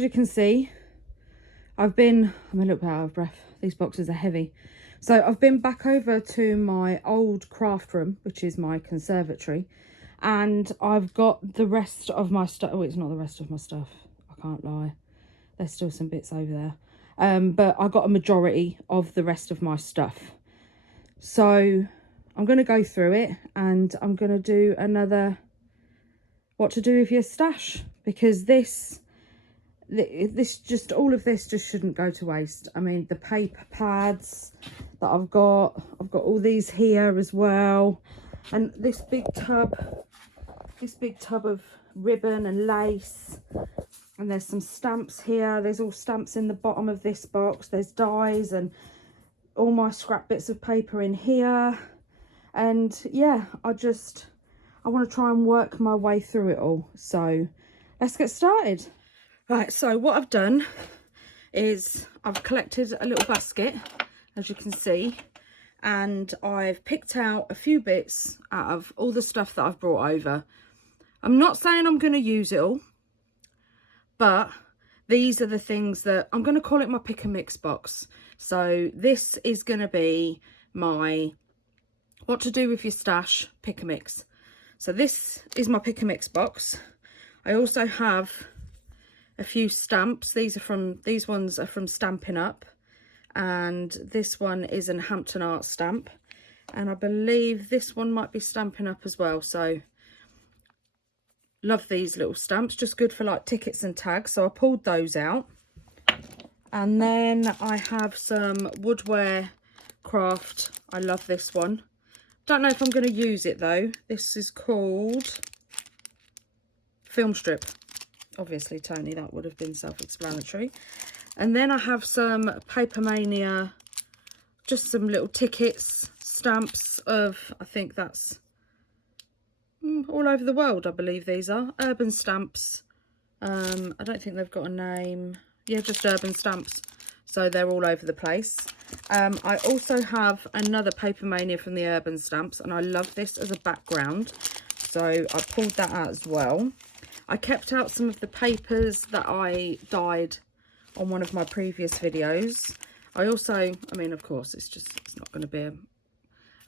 as you can see, I'm a little bit out of breath. These boxes are heavy. So I've been back over to my old craft room, which is my conservatory, and I've got the rest of my stuff. Oh, it's not the rest of my stuff. I can't lie. There's still some bits over there. But I got a majority of the rest of my stuff. So I'm going to go through it, and I'm going to do another what to do with your stash, because all of this just shouldn't go to waste. I mean, the paper pads that I've got all these here as well, and this big tub of ribbon and lace, and there's some stamps here. There's all stamps in the bottom of this box. There's dies and all my scrap bits of paper in here, and yeah, I want to try and work my way through it all. So let's get started. Right, so what I've done is I've collected a little basket, as you can see, and I've picked out a few bits out of all the stuff that I've brought over. I'm not saying I'm going to use it all, but these are the things that I'm going to call it my pick and mix box. So this is going to be my what to do with your stash pick and mix. So this is my pick and mix box. I also have a few stamps. These ones are from Stampin' Up, and this one is an Hampton Art stamp, and I believe this one might be Stampin' Up as well. So love these little stamps, just good for like tickets and tags. So I pulled those out, and then I have some Woodware Craft. I love this one. Don't know if I'm going to use it though. This is called Film Strip. Obviously, Toni, that would have been self-explanatory. And then I have some Paper Mania, just some little tickets, stamps of, I think that's all over the world, I believe these are. Urban stamps. I don't think they've got a name. Yeah, just urban stamps. So they're all over the place. I also have another Paper Mania from the urban stamps, and I love this as a background. So I pulled that out as well. I kept out some of the papers that I dyed on one of my previous videos. I mean, of course, it's not going to be a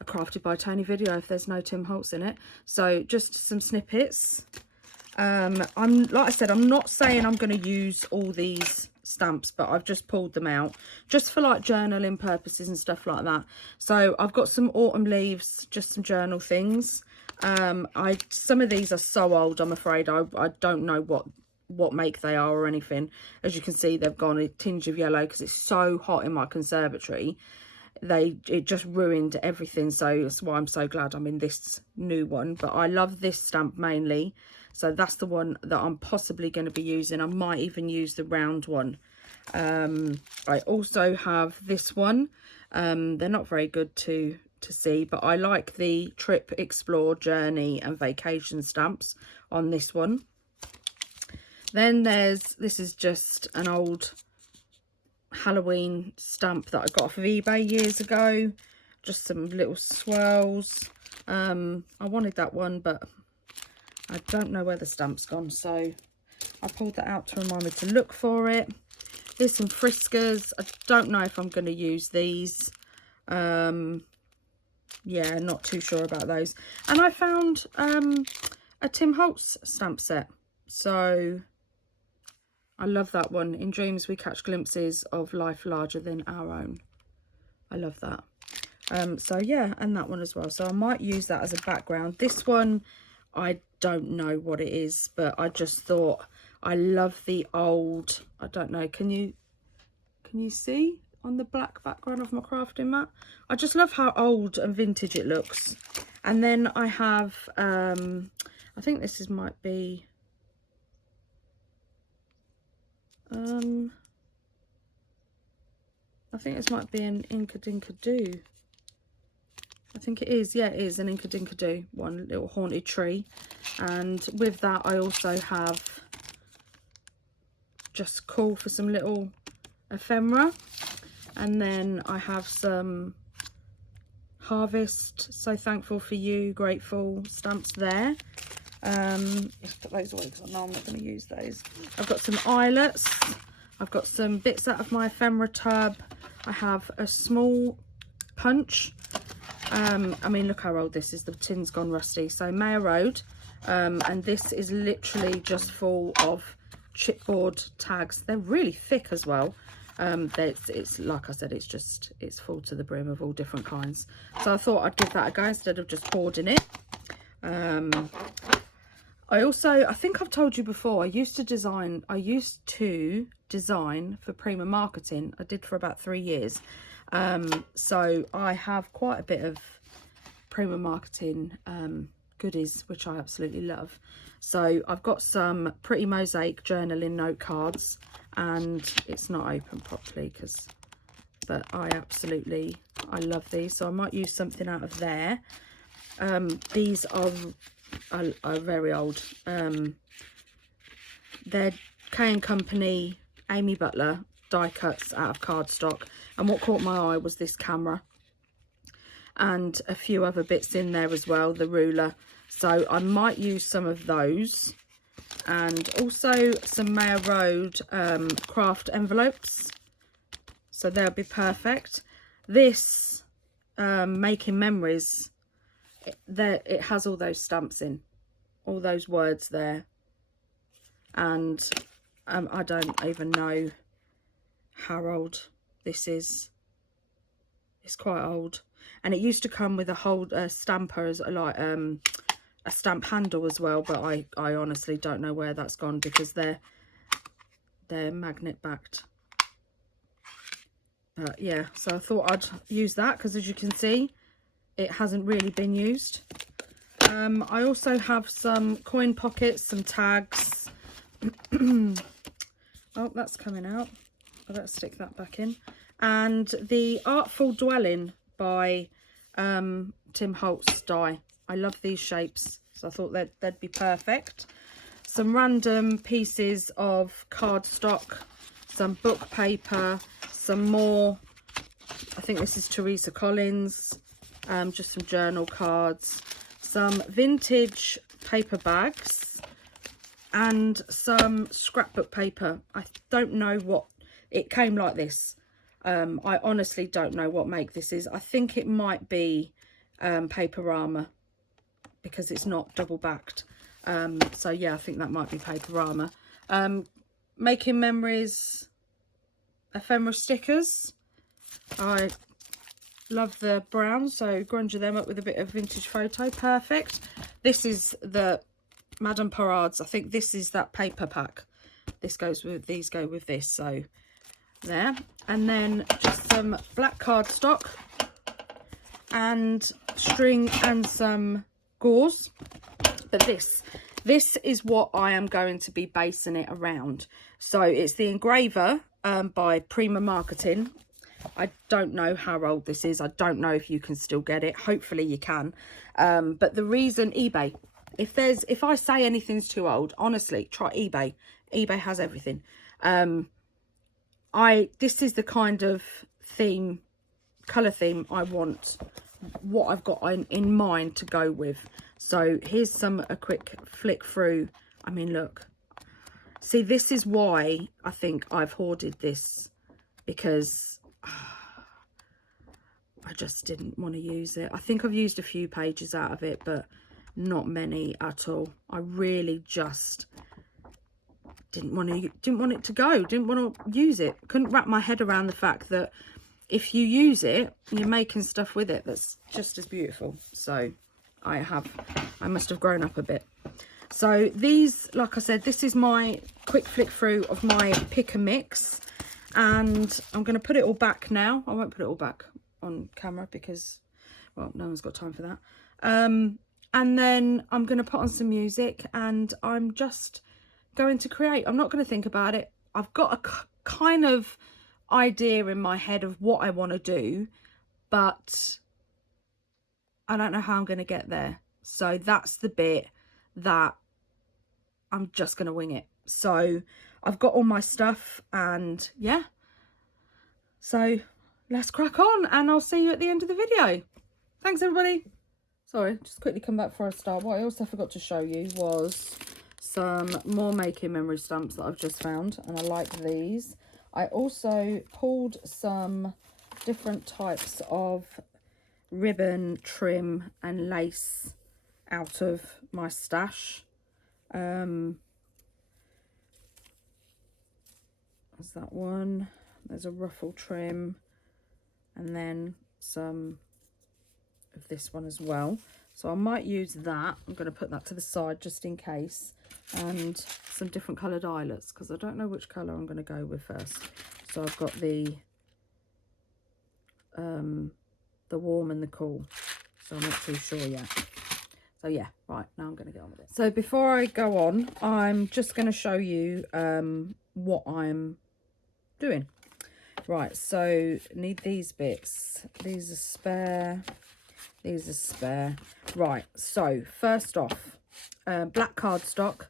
Crafted by Toni video if there's no Tim Holtz in it. So just some snippets. Like I said, I'm not saying I'm going to use all these stamps, but I've just pulled them out just for like journaling purposes and stuff like that. So I've got some autumn leaves, just some journal things. Some of these are so old, I'm afraid. I don't know what make they are or anything. As you can see, they've gone a tinge of yellow because it's so hot in my conservatory. It just ruined everything, so that's why I'm so glad I'm in this new one. But I love this stamp mainly, so that's the one that I'm possibly going to be using. I might even use the round one. I also have this one. They're not very good to see, but I like the Trip, Explore, Journey and Vacation stamps on this one. Then this is just an old Halloween stamp that I got off of eBay years ago. Just some little swirls. I wanted that one, but I don't know where the stamp's gone, so I pulled that out to remind me to look for it. There's some Friskers. I don't know if I'm going to use these. Yeah, not too sure about those. And I found a Tim Holtz stamp set, so I love that one. In dreams we catch glimpses of life larger than our own. I love that. So yeah, and that one as well. So I might use that as a background. This one, I don't know what it is, but I just thought I love the old, I don't know, can you see on the black background of my crafting mat? I just love how old and vintage it looks. And then I have I think this might be I think this might be an Inkadinkado. I think it is, yeah, it is an Inkadinkado, one little haunted tree. And with that I also have Just Cool for some little ephemera. And then I have some Harvest, So Thankful for You, Grateful stamps there. Let's put those away because I know I'm not going to use those. I've got some eyelets. I've got some bits out of my ephemera tub. I have a small punch. I mean, look how old this is. The tin's gone rusty. So Mayor Road. And this is literally just full of chipboard tags. They're really thick as well. It's like I said, it's full to the brim of all different kinds. So I thought I'd give that a go instead of just hoarding it. I think I've told you before, I used to design for Prima marketing. I did for about 3 years. So I have quite a bit of Prima marketing goodies, which I absolutely love. So I've got some pretty mosaic journaling note cards, and it's not open properly but I love these. So I might use something out of there. These are very old. They're K & Company Amy Butler die cuts out of cardstock, and what caught my eye was this camera and a few other bits in there as well, the ruler. So I might use some of those, and also some Mayor Road craft envelopes, so they'll be perfect. This Making Memories, it has all those stamps in, all those words there, and I don't even know how old this is. It's quite old, and it used to come with a whole stamper as like a stamp handle as well, but I honestly don't know where that's gone because they're magnet backed. But yeah, so I thought I'd use that because, as you can see, it hasn't really been used. I also have some coin pockets, some tags. Oh, that's coming out. I better stick that back in. And the Artful Dwelling by Tim Holtz die. I love these shapes, so I thought they'd be perfect. Some random pieces of cardstock, some book paper, some more, I think this is Teresa Collins, just some journal cards, some vintage paper bags, and some scrapbook paper. I don't know what, it came like this. I honestly don't know what make this is. I think it might be Paperama because it's not double backed. So yeah, I think that might be Paperama. Making Memories ephemera stickers. I love the brown, so grunge them up with a bit of vintage photo. Perfect. This is the Madame Parades. I think this is that paper pack. This goes with, these go with this, so there. And then just some black cardstock and string and some gauze. But this is what I am going to be basing it around. So it's the Engraver by Prima Marketing. I don't know how old this is. I don't know if you can still get it. Hopefully you can. But the reason, eBay, if I say anything's too old, honestly, try eBay. eBay has everything. This is the kind of theme, colour theme I want, what I've got in mind to go with. So here's a quick flick through. I mean, look, see, this is why I think I've hoarded this, because I just didn't want to use it. I think I've used a few pages out of it, but not many at all. I really just didn't want it to go, didn't want to use it. Couldn't wrap my head around the fact that if you use it, you're making stuff with it that's just as beautiful. So I must have grown up a bit. So these, like I said, this is my quick flick through of my pick and mix, and I'm going to put it all back now. I won't put it all back on camera because, well, no one's got time for that. And then I'm going to put on some music, and I'm just going to create. I'm not going to think about it. I've got a kind of idea in my head of what I want to do, but I don't know how I'm going to get there. So that's the bit that I'm just going to wing it. So I've got all my stuff, and yeah, so let's crack on, and I'll see you at the end of the video. Thanks, everybody. sorry, just quickly come back before I start. What I also forgot to show you was some more making memory stamps that I've just found, and I like these. I also pulled some different types of ribbon, trim and lace out of my stash. There's that one. There's a ruffle trim, and then some of this one as well. So I might use that. I'm going to put that to the side just in case, and some different coloured eyelets because I don't know which colour I'm going to go with first. So I've got the warm and the cool, so I'm not too sure yet. So yeah, right, now I'm going to get on with it. So before I go on, I'm just going to show you what I'm doing. Right, so need these bits. These are spare. These are spare. Right, so first off, black cardstock,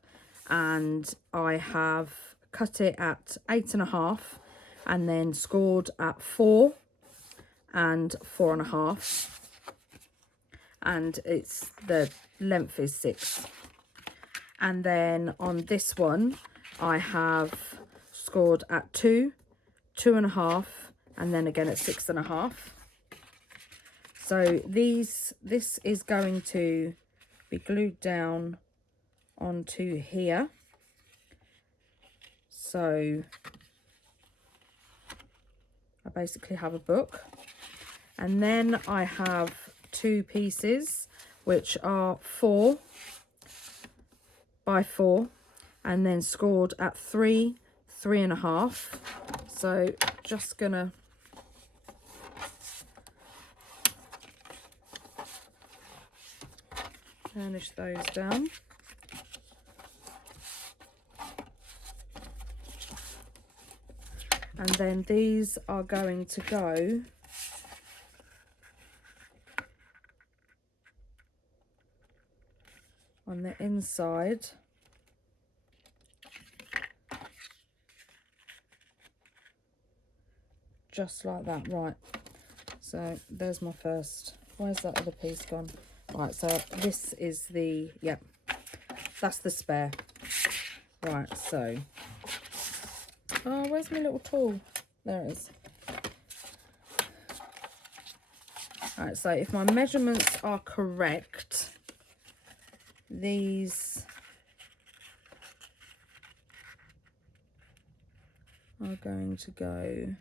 and I have cut it at 8.5 and then scored at 4 and 4.5, and it's the length is 6. And then on this one I have scored at 2, 2.5, and then again at 6.5. So this is going to be glued down onto here. So I basically have a book, and then I have 2 pieces which are 4 by 4 and then scored at 3, 3.5. So just gonna finish those down. And then these are going to go on the inside. Just like that. Right, so there's my first. Where's that other piece gone? Right, so this is the, yep, that's the spare. Right, so, oh, where's my little tool? There it is. Right, so if my measurements are correct, these are going to go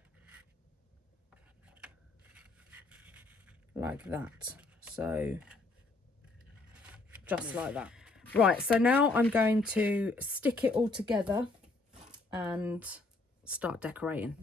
like that. So just like that. Right, so now I'm going to stick it all together and start decorating.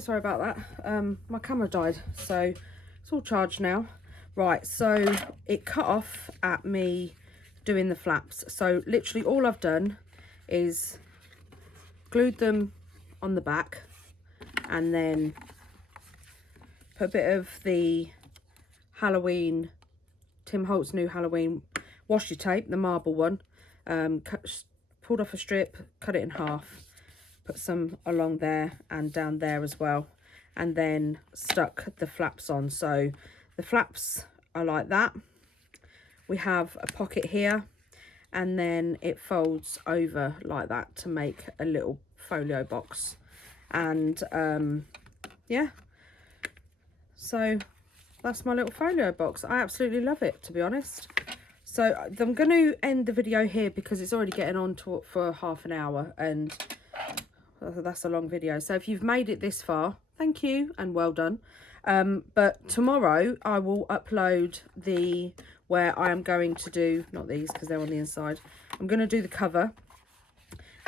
sorry about that. My camera died, so it's all charged now. Right, so it cut off at me doing the flaps. So literally all I've done is glued them on the back and then put a bit of the Halloween, Tim Holtz new Halloween washi tape, the marble one, pulled off a strip, cut it in half, put some along there and down there as well, and then stuck the flaps on. So the flaps are like that. We have a pocket here, and then it folds over like that to make a little folio box. And yeah, so that's my little folio box. I absolutely love it, to be honest. So I'm going to end the video here because it's already getting on to for half an hour, and that's a long video. So if you've made it this far, thank you and well done. But tomorrow I will upload the where I am going to do, not these because they're on the inside, I'm going to do the cover,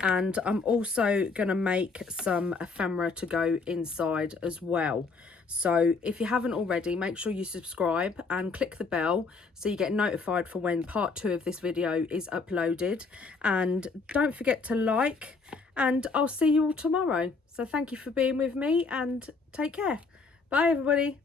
and I'm also going to make some ephemera to go inside as well. So if you haven't already, make sure you subscribe and click the bell so you get notified for when part 2 of this video is uploaded. And don't forget to like, and I'll see you all tomorrow. So thank you for being with me and take care. Bye everybody.